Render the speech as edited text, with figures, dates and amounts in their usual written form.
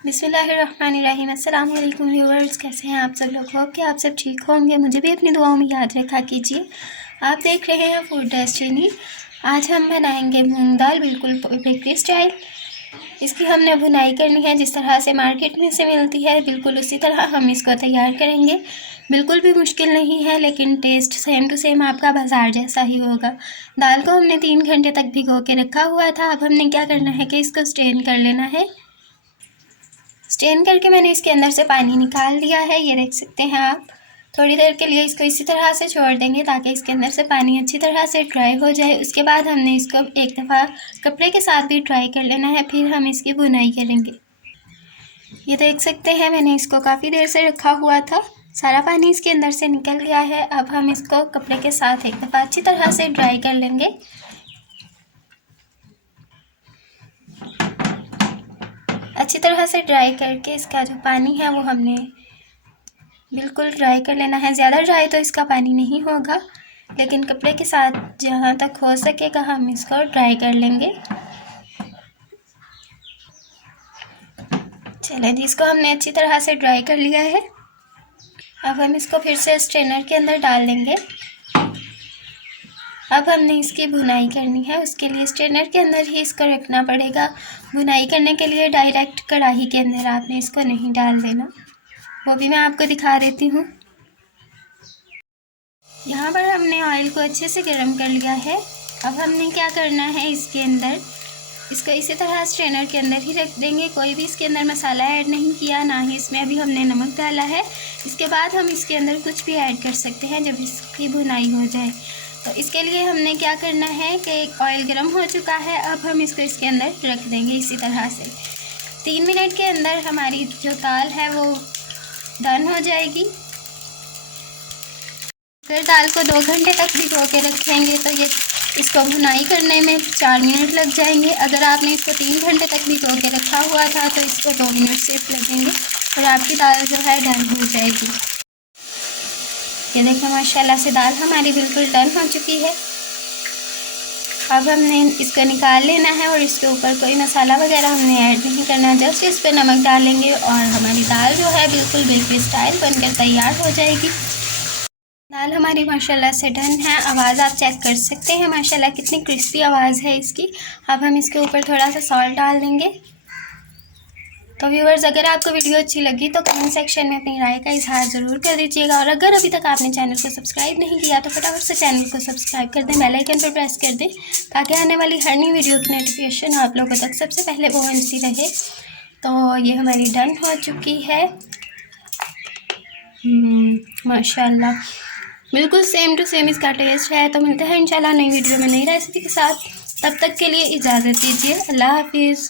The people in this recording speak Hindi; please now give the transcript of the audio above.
बिस्मिल्लाहिर्रहमानिर्रहीम। अस्सलाम वालेकुम व्यूअर्स, कैसे हैं आप सब लोग? होप कि आप सब ठीक होंगे। मुझे भी अपनी दुआओं में याद रखा कीजिए। आप देख रहे हैं फूड डेस्टिनी। आज हम बनाएंगे मूंग दाल बिल्कुल बेकरी स्टाइल। इसकी हमने भुनाई करनी है जिस तरह से मार्केट में से मिलती है, बिल्कुल उसी तरह हम इसको तैयार करेंगे। बिल्कुल भी मुश्किल नहीं है, लेकिन टेस्ट सेम टू सेम आपका बाज़ार जैसा ही होगा। दाल को हमने 3 घंटे तक भिगो के रखा हुआ था। अब हमने क्या करना है कि इसको स्ट्रेन कर लेना है। स्ट्रेन करके मैंने इसके अंदर से पानी निकाल लिया है, ये देख सकते हैं आप। थोड़ी देर के लिए इसको इसी तरह से छोड़ देंगे ताकि इसके अंदर से पानी अच्छी तरह से ड्राई हो जाए। उसके बाद हमने इसको एक दफ़ा कपड़े के साथ भी ड्राई कर लेना है, फिर हम इसकी बुनाई करेंगे। ये देख सकते हैं मैंने इसको काफ़ी देर से रखा हुआ था, सारा पानी इसके अंदर से निकल गया है। अब हम इसको कपड़े के साथ एक दफ़ा अच्छी तरह से ड्राई कर लेंगे। अच्छी तरह से ड्राई करके इसका जो पानी है वो हमने बिल्कुल ड्राई कर लेना है। ज़्यादा ड्राई तो इसका पानी नहीं होगा, लेकिन कपड़े के साथ जहाँ तक हो सकेगा हम इसको ड्राई कर लेंगे। चलें जी, इसको हमने अच्छी तरह से ड्राई कर लिया है। अब हम इसको फिर से स्ट्रेनर के अंदर डाल लेंगे। अब हमने इसकी भुनाई करनी है, उसके लिए स्ट्रेनर के अंदर ही इसको रखना पड़ेगा। भुनाई करने के लिए डायरेक्ट कढ़ाई के अंदर आपने इसको नहीं डाल देना, वो भी मैं आपको दिखा देती हूँ। यहाँ पर हमने ऑयल को अच्छे से गर्म कर लिया है। अब हमने क्या करना है, इसके अंदर इसको इसी तरह स्ट्रेनर के अंदर ही रख देंगे। कोई भी इसके अंदर मसाला ऐड नहीं किया, ना ही इसमें अभी हमने नमक डाला है। इसके बाद हम इसके अंदर कुछ भी ऐड कर सकते हैं जब इसकी भुनाई हो जाए। तो इसके लिए हमने क्या करना है कि ऑयल गर्म हो चुका है, अब हम इसको इसके अंदर रख देंगे इसी तरह से। 3 मिनट के अंदर हमारी जो दाल है वो डन हो जाएगी। फिर दाल को 2 घंटे तक भिगो के रखेंगे तो ये इसको भुनाई करने में 4 मिनट लग जाएंगे। अगर आपने इसको 3 घंटे तक भिगो के रखा हुआ था तो इसको 2 मिनट सिर्फ लगेंगे और आपकी दाल जो है डन हो जाएगी। ये देखिए माशाल्लाह से दाल हमारी बिल्कुल डन हो चुकी है। अब हमने इसको निकाल लेना है और इसके ऊपर कोई मसाला वगैरह हमने ऐड नहीं करना, जस्ट इस पर नमक डालेंगे और हमारी दाल जो है बिल्कुल बेकरी स्टाइल बनकर तैयार हो जाएगी। दाल हमारी माशाल्लाह से डन है। आवाज़ आप चेक कर सकते हैं, माशाल्लाह कितनी क्रिस्पी आवाज़ है इसकी। अब हम इसके ऊपर थोड़ा सा सॉल्ट डाल देंगे। तो व्यूअर्स, अगर आपको वीडियो अच्छी लगी तो कमेंट सेक्शन में अपनी राय का इजहार ज़रूर कर दीजिएगा। और अगर अभी तक आपने चैनल को सब्सक्राइब नहीं किया तो फटाफट से चैनल को सब्सक्राइब कर दें, बेल आइकन पर प्रेस कर दें ताकि आने वाली हर नई वीडियो की नोटिफिकेशन आप लोगों तक सबसे पहले पहुँचती रहे। तो ये हमारी डन हो चुकी है। माशाल्लाह बिल्कुल सेम टू सेम इसका टेस्ट है। तो मिलते हैं इंशाल्लाह नई वीडियो में नई रेसिपी के साथ। तब तक के लिए इजाज़त दीजिए। अल्लाह हाफिज़।